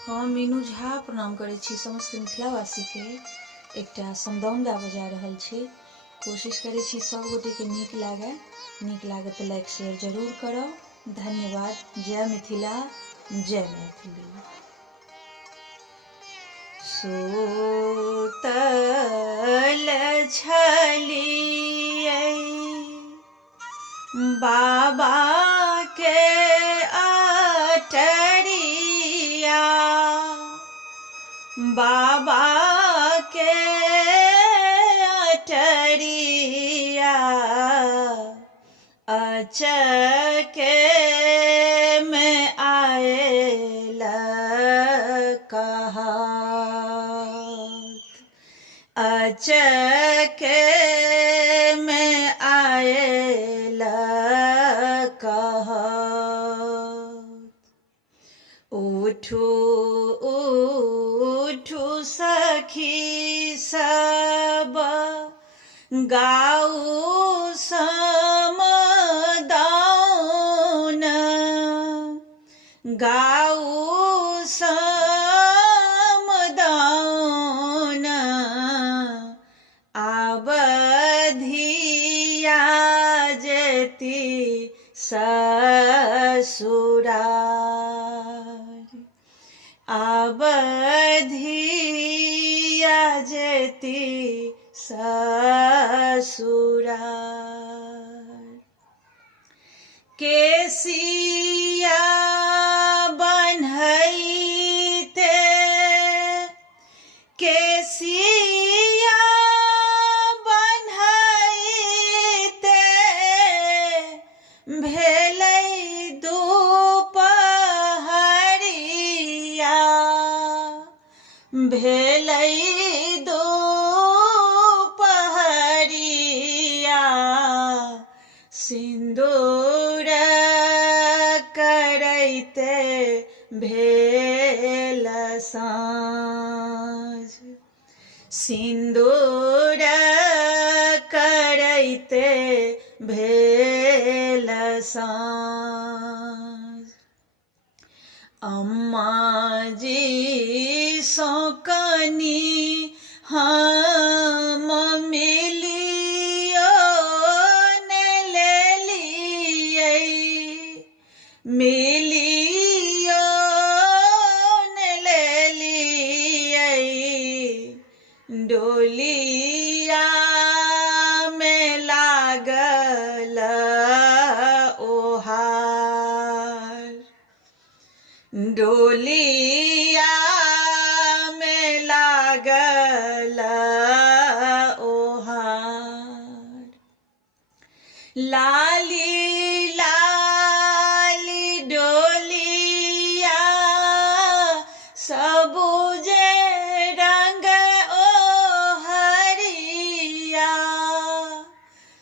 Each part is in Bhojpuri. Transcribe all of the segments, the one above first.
हम मीनू झा प्रणाम करै छी समस्त मिथिलावासी के एकटा समदाउन गाबऽ जा रहल छी। कोशिश करै छी सब गोटे के नीक लागे तऽ लाइक शेयर जरूर करब। धन्यवाद। जय मिथिला, जय मैथिली। सुतल छलियै बाबा के अटरिया, बाबा के अटरिया, अचके में आयल कहत, अचके में आयल कहत। उठू उठू सखी सब गाऊ समदाउन, गाऊ समदाउन। आवधिया जेती ससुरार, आवधिया जेती ससुरार। केसिया बन्हैते, केसिया बन्हैते, भेलै दुपहरिया, भेलै दुपहरिया। सिन्दूर करैते भेल साँझ, सिन्दूर करैते भेल साँझ। अम्मा जी सो कनी हम मिलियो ने लेलियै, मिलियो ने लेलियै। डोलिया में लागल ओहार, डोलिया में लागल ओहार। लाली लाली डोलिया सबुजे रंग ओहरिया,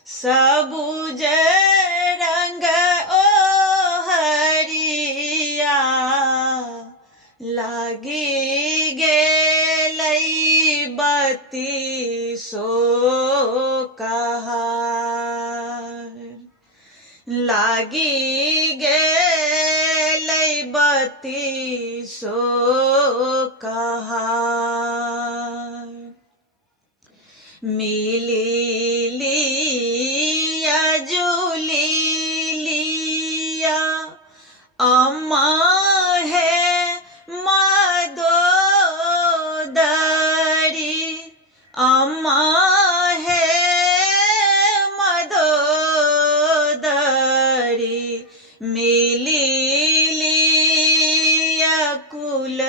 सबुजे रंग ओहरिया। लागी गेलै बत्ती सो कहार, लागी गेलै बत्ती सो कहार। मिली लिया जुली लिया अम्मा है मदोदरी, अम्मा है मदोदरी। मिली लिया कुल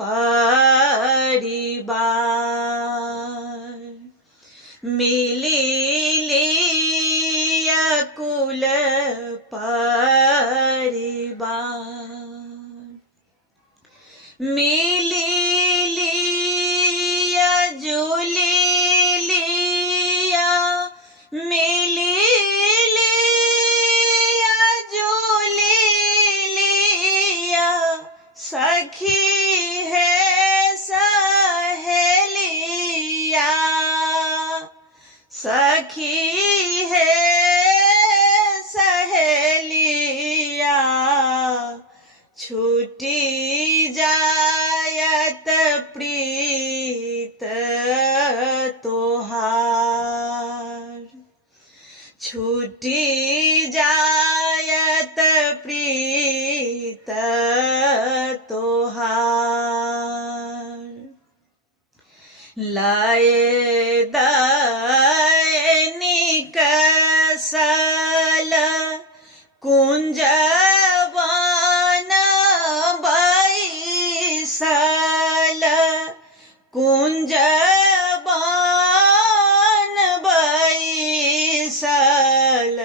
परिवार, मिली लिया कुल परिवार। मिली लिया जुली लिया, मिली लिया जुली लिया। सखी है सहेलिया, सखी है सहेलिया। छूटी जा तोहार। लाए दैनिक सल कुंजवन बैसल, कुंजवन बैसल,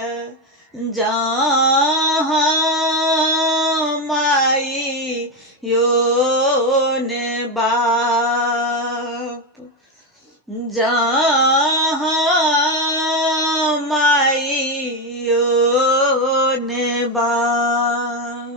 जहाँ माई योन बाप, जहाँ